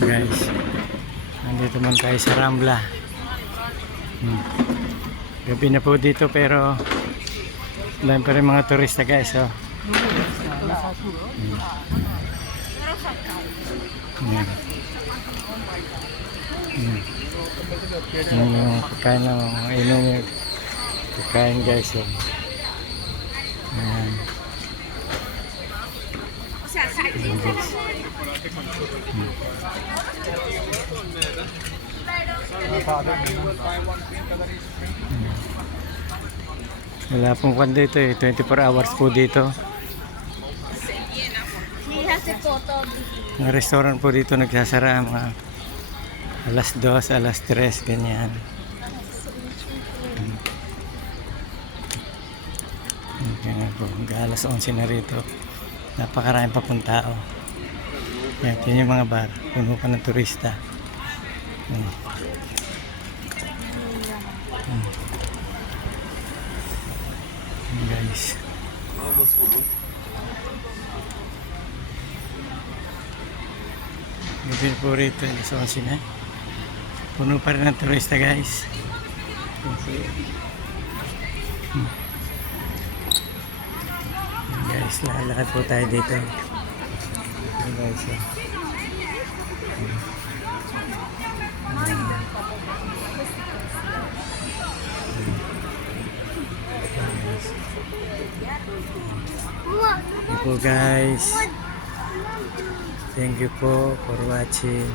Guys, nandito man tayo sa Rambla. Gabi na po dito pero dahil pa rin mga turista guys. Oh. Yan. Yan yung pagkain ng mga inumin. Pagkain guys. Oh. Yan. Yan guys. Wala pong kwan dito eh. 24 hours po dito. Mga restaurant po dito nagsasara mga alas 2, alas 3, ganyan. Ganyan po. Alas 11 na rito. Napakaraming pa pong tao. Yan yung mga bar. Puno pa ng turista. Guys. Gabi po rito. Alas 11 na. Puno pa rin ng turista guys. Guys, lalakad po tayo dito. Guys, po guys, thank you po for watching.